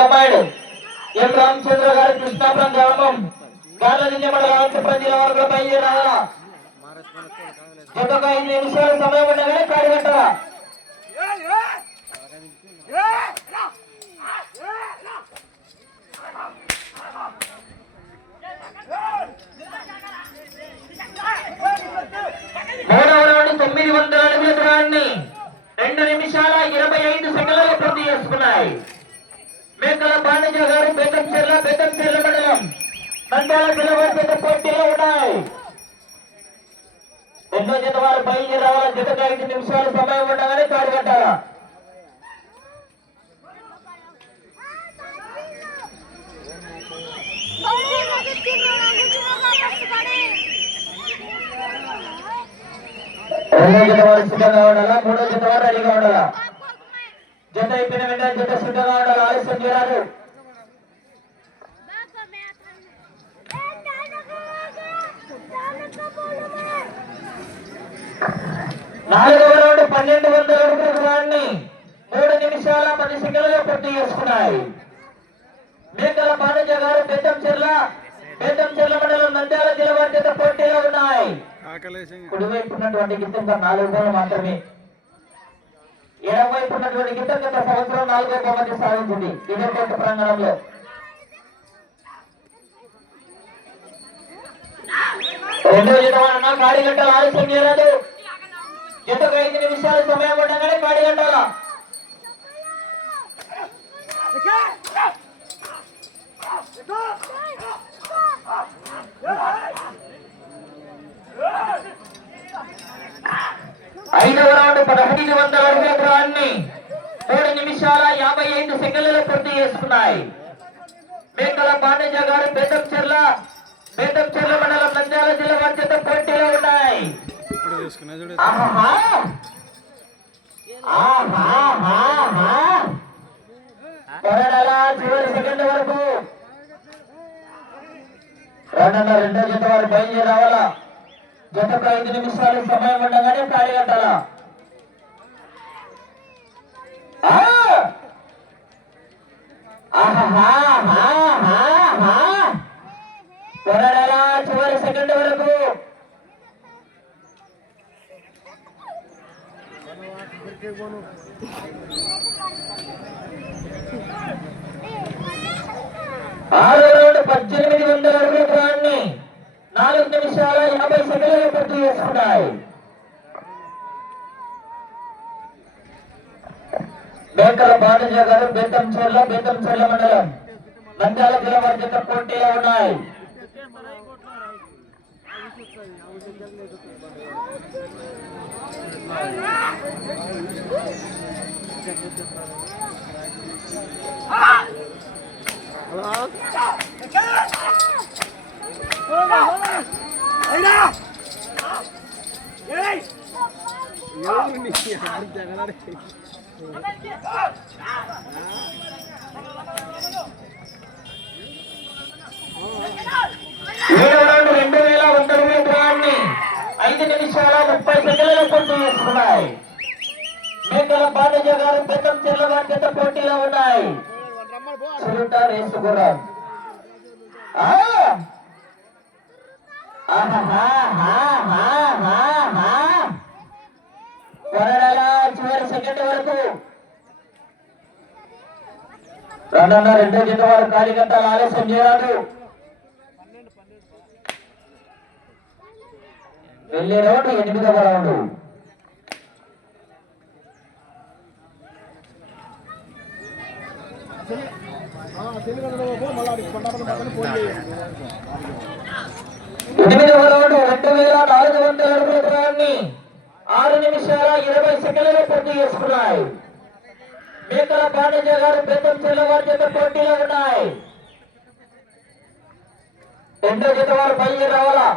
కమ్మాడు ఎం రామచంద్ర గారు కృష్ణాపురం గ్రామం గార్లదిన్నె మండలం అనంతపురం జిల్లా వరకు బయలుదేరాల. జతకు 5 నిమిషాల సమయం ఉండగానే కాడి కట్టాల. మూడవ రౌండ్ 900 అడుగుల దూరాన్ని 2 నిమిషాల 25 సెకండ్లలో పూర్తి చేసుకున్నాయి. మేకల బాణిజ గారు బేతంచెర్ల మండలం నంద్యాల జిల్లా వారి పోటీలో ఉన్నాయి. రెండో జత వారు బయలుదేరాల. జతకు 5 నిమిషాల సమయం ఉండగానే కాడి కట్టాల. రెండో జత వారు సిద్ధంగా ఉండాలా. మూడో జత వారు రెడీగా ఉండాలా. జత అయిపోయిన వెంటనే జత సిద్ధంగా ఉండాలి. ఆలస్యం చేయరాదు. నాలుగవ రౌండ్ 1200 అడుగుల దూరాన్ని 3 నిమిషాల 10 సెకండ్లలో పూర్తి చేసుకున్నాయి. మేకల బాణిజ గారు బేతంచెర్ల మండలం నంద్యాల జిల్లా వారి చేత పోటీలో ఉన్నాయి. కుడివైపు ఉన్నటువంటి గిత్తం 4 గోలు మాత్రమే. ఎడమవైపు ఉన్నటువంటి గిత్తం గత సంవత్సరం 4వ బహుమతి సాధించింది ఇదే కోట ప్రాంగణంలో. రెండో జత వారు కాడి గంటల ఆలస్యం చేయరాదు. జతకు 5 నిమిషాల సమయం ఉండగానే కాడి గంటాల. ఐదవ రౌండ్ 1500 అడుగుల దూరాన్ని 3 నిమిషాల 55 సెకండ్లలో పూర్తి చేసుకున్నాయి. మేకల బాణిజ గారు బేతంచెర్ల మండలం నంద్యాల జిల్లా వారి చేత పోటీలో ఉన్నాయి. చివరి సెకండ్ వరకు రెండో జత వారు బయలుదేరి రావాలా. జతకు 5 నిమిషాలు సమయం ఉండగానే కాడి కట్టాల. చివరి సెకండ్ వరకు ఆరో రౌండ్ 1800 అడుగుల దూరాన్ని 4 నిమిషాల 50 సెకండ్లలో పూర్తి చేసుకున్నాయి. మేకల బాణిజ గారు బేతంచెర్ల మండలం నంద్యాల జిల్లా వారి చేత పోటీలో ఉన్నాయి. ఏడవ రౌండ్ 2100 అడుగుల దూరాన్ని 5 నిమిషాల 30 సెకండ్లలో పూర్తి చేసుకున్నాయి. మేకల బాణిజ గారు బేతంచెర్ల వారి చేత పోటీలో ఉన్నాయి. చిరుత రేసు గుర్రం చివరి సెకండ్ వరకు రెండో జత వారు కాడి కట్టాలి. ఆలస్యం చేయరాదు. వెళ్ళే రౌండ్ 8వ రౌండ్. ఎనిమిదవ రౌండ్ 2400 అడుగుల దూరాన్ని 6 నిమిషాల 20 సెకండ్లలో పూర్తి చేసుకున్నాయి. మేకల బాణిజ గారు బేతంచెర్ల వారి చేత పోటీలో ఉన్నాయి. రెండో జత వారు బయలుదేరి రావాలా.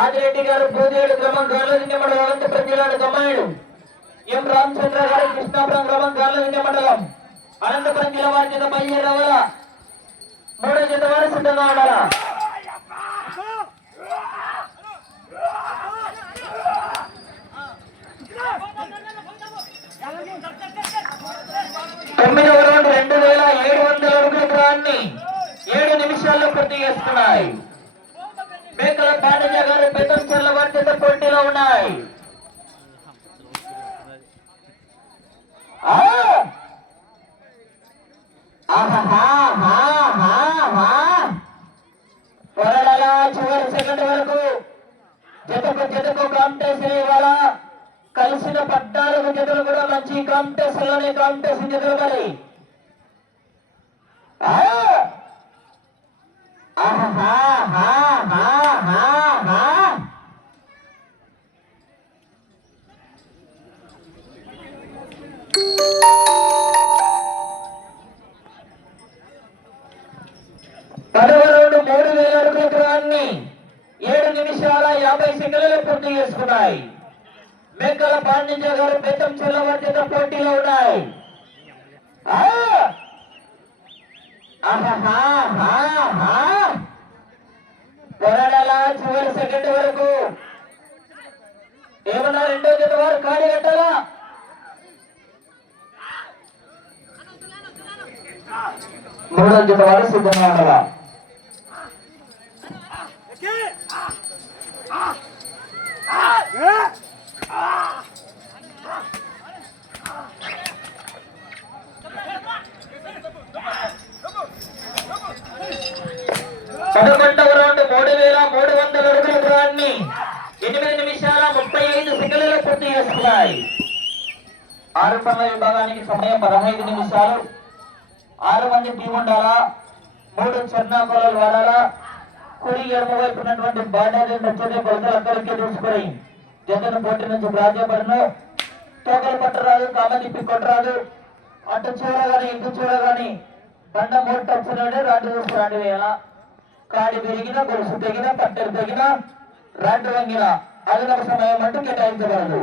ఆదిరెడ్డి గారు భూదేడు గ్రామం గార్లదిన్నె మండలం అనంతపురం జిల్లా కమ్మాయుడు. ఎం రామచంద్ర గారు కృష్ణాపురం గ్రామం గార్లదిన్నె మండలం అనంతపురం జిల్లా వారి చేత బయలుదేరి రావాలా. మూడో జత వారు సిద్ధంగా ఉండాలా. దూరాన్ని 7 నిమిషాల్లో పూర్తి చేసుకున్నాయి. మేకల పాండజ గారు పెద్దంచెర్ల వారి చేత పోటీలో ఉన్నాయి. పొరడలా చివరి సెకండ్ వరకు జతకు కాంపిటీషన్ ఇవాళ కలిసిన 14 జతలు కూడా మంచి కాంపిటీషన్ లోనే కాంపిటీషన్ జతలు మరి. పదవ రౌండ్ 3000 అడుగుల దూరాన్ని 7 నిమిషాల 50 సెకండ్లలో పూర్తి చేసుకున్నాయి. మేకల పాండ్య గారు పెద్దంచెర్ల వారి చేత పోటీలో ఉన్నాయి. పొరడలా చివరి సెకండ్ వరకు ఏమన్నా రెండో జత వారు ఖాళీ కట్టాలా? మూడో జత వారు సిద్ధంగా ఉండాలా? 11వ రౌండ్ 3300 అడుగుల దూరాన్ని 8 నిమిషాల 35 సెకండ్లలో పూర్తి చేసుకున్నాయి. ఆరంభ విభాగానికి సమయం 15 నిమిషాలు. 6 మంది టీం ఉండాలా, 3 చెన్నాకోలలు వాడాలా. కుడి ఎడమ వైపు ఉన్నటువంటి బార్డర్ నచ్చే కొలతలు అక్కడికే తీసుకుని జతను పోటీ నుంచి ప్రాధాన్యపడను. తోకలు పట్టరాదు, కామ తిప్పి కొట్టరాదు. అటు చూడగాని ఇటు చూడగాని బండ మూడు టచ్చులోనే రాడ్డు చూసి రాండి వేయాలా. కాడి పెరిగిన, గొలుసు తెగిన, పట్టెలు తెగిన, రాడ్డు వంగిన అదనపు సమయం అంటూ కేటాయించబడదు.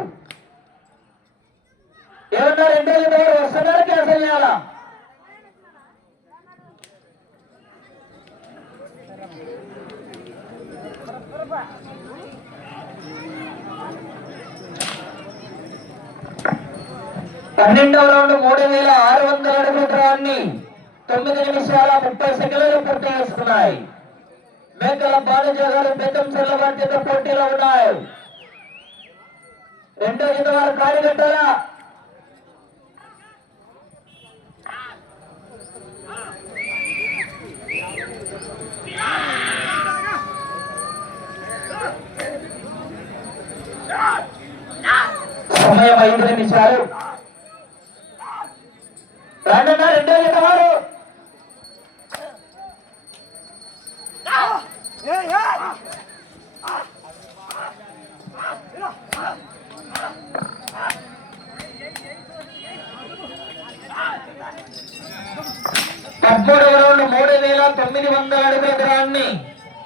ఏమన్నా 2 రోజులు వస్తున్నారు, క్యాన్సల్ చేయాలా? పన్నెండవ రౌండ్ 3600 అడుగుల దూరాన్ని 9 నిమిషాల 30 సెకండ్లలో పూర్తి చేసుకున్నాయి. మేకల పాండ్య గారు పెద్దంచెర్ల వారి చేత పోటీలో ఉన్నాయి. రెండో జత వారు ఖాళీ కట్టాలా? సమయం 5 నిమిషాలు. రెండో జత వారు పదమూడవ రౌండ్ 3900 అడుగుల దూరాన్ని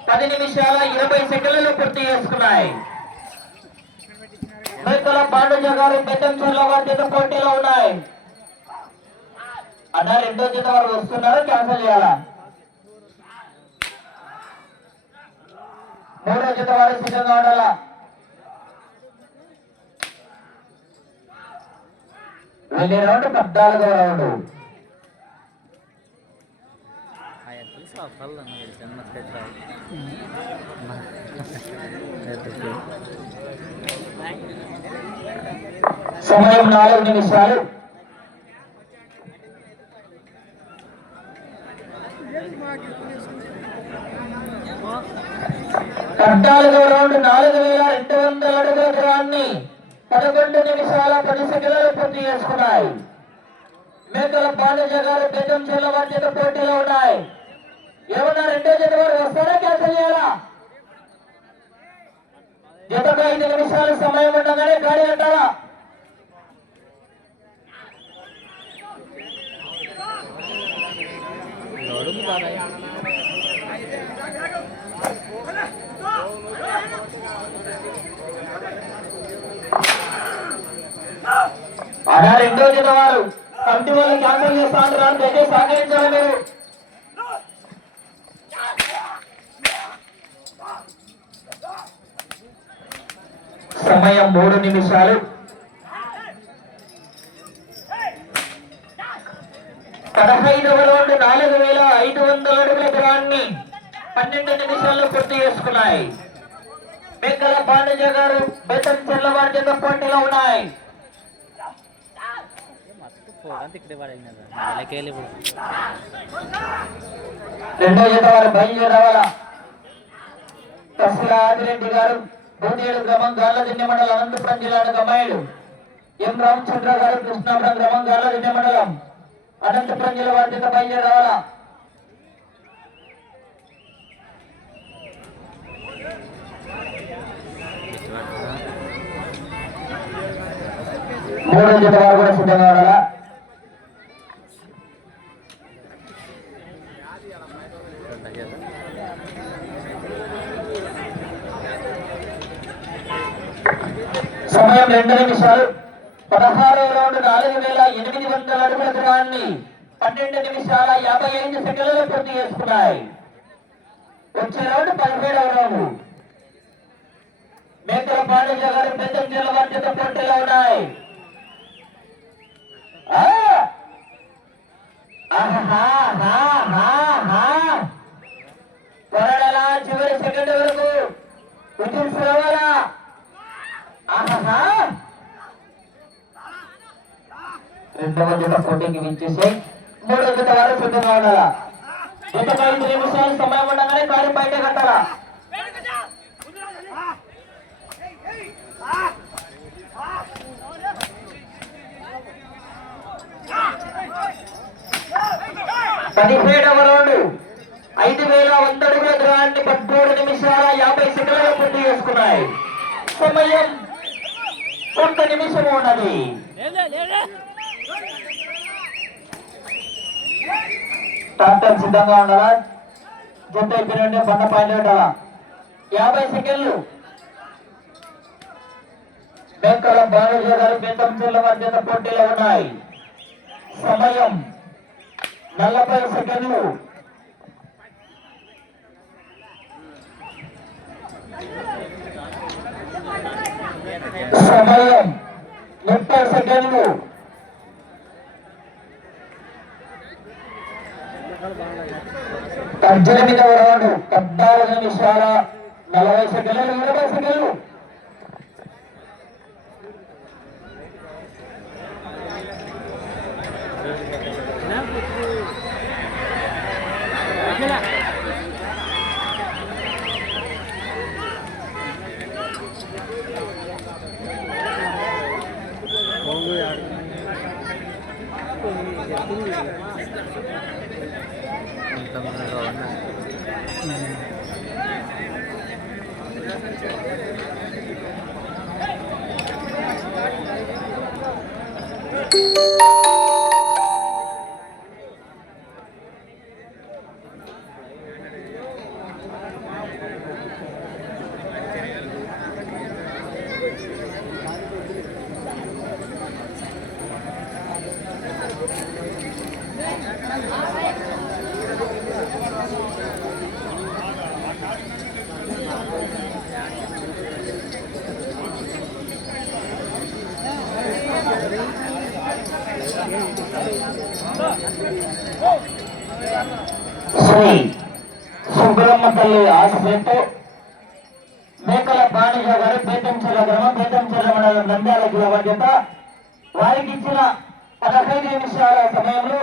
10 నిమిషాల 20 సెకండ్లలో పూర్తి చేసుకున్నాయి. మేకల పాండ్య గారు పెద్దంచెర్ల వారి చేత పోటీలో ఉన్నాయి. అన్న రెండో జత వారు వస్తున్నారు, క్యాన్సల్ చేయాలా? మూడో జత వారు సిద్ధంగా ఉండాలా? వెళ్ళే రౌండ్ 14వ రౌండ్. సమయం 4 నిమిషాలు. పద్నాలుగవ రౌండ్ 4200 అడుగుల దూరాన్ని 11 నిమిషాల 10 సెకండ్లలో పూర్తి చేసుకున్నాయి. మేకల పాండ్య గారు పెద్దంచెర్ల వారి చేత పోటీలో ఉన్నాయి. ఏమన్నా రెండో జత వారు వస్తారా, క్యాన్సల్ చేయాలా? జతకు 5 నిమిషాలు సమయం ఉండగానే గాడి కట్టాలా? అలా రెండో జత వారు కమిటీ వాళ్ళు క్యాన్సల్ చేస్తా అంటున్నారు, దయచేసి సహకరించాలి మీరు. సమయం 3 నిమిషాలు. 15వ రౌండ్ 4500 అడుగుల దూరాన్ని 12 నిమిషాల్లో పూర్తి చేసుకున్నాయి. మేకల బాణజ గారు బేతం చెల్లవారి జత పోటీలో ఉన్నాయి. రెండో జత వారు బయలుదేరవాల. తహసీల్దార్ ఆదిరెడ్డి గారు బోదేడు గ్రామం గార్లదిన్నె మండలం అనంతపురం జిల్లాకు అమ్మాయిలు. ఎం రామచంద్ర గారు కృష్ణాపురం గ్రామం గార్లదిన్నె మండలం అనంతపురం జిల్లా వారి జత బయలుదేరవాల. మూడో జత వారు కూడా సిద్ధంగా ఉండాలా. సమయం 2 నిమిషాలు. 16వ రౌండ్ 4800 అడుగుల దూరాన్ని 12 నిమిషాల 55 సెకండ్లలో పూర్తి చేసుకున్నాయి. వచ్చే రౌండ్ 17వ రౌండ్. మేకల బాణజ గారు బేతం చెల్లవారి జత పోటీలో ఉన్నాయి. త్వరడలా చివరి సెకండ్ వరకు విజిల్స్ రావాలా. రెండవ జత పోటీకి వించేసి మూడో జత వారు సిద్ధంగా ఉండాలా. జతకు 5 నిమిషాలు సమయం ఉండగానే కారు బయట కట్టాలా. పదిహేడవ రౌండ్ 5100 అడుగుల దూరాన్ని 13 నిమిషాల 50 సెకండ్లలో పూర్తి చేసుకున్నాయి. సమయం 1 నిమిషం ఉన్నది. ట్రాక్టర్ సిద్ధంగా ఉండాలా. జత అయిపోయినంటే బండ పాయింట్ పెట్టాలా. 50 సెకండ్లు. మేకల బాణజ గారు బేతం చెల్లవారి జత పోటీలో ఉన్నాయి. సమయం 40 సెకండ్లు. సమయం 30 సెకండ్లు. 18వ రౌండ్ 14 నిమిషాల 40 సెకండ్లు. 20 సెకండ్లు. శ్రీ సుబ్రహ్మ తల్లి ఆశ్రయంతో మేకల బాణజ గారు బేతంచెర్ల గ్రామం బేతంచెర్ల మండలం నంద్యాల జిల్లా జత వారికి ఇచ్చిన 15 నిమిషాల సమయంలో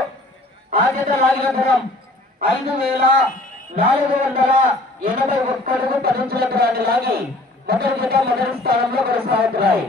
ఆ జత లాగిన దూరం 5481 అడుగు 10 ఇంచుల దూరాన్ని లాగి మొదటి జత మొదటి స్థానంలో కొనసాగుతున్నాయి.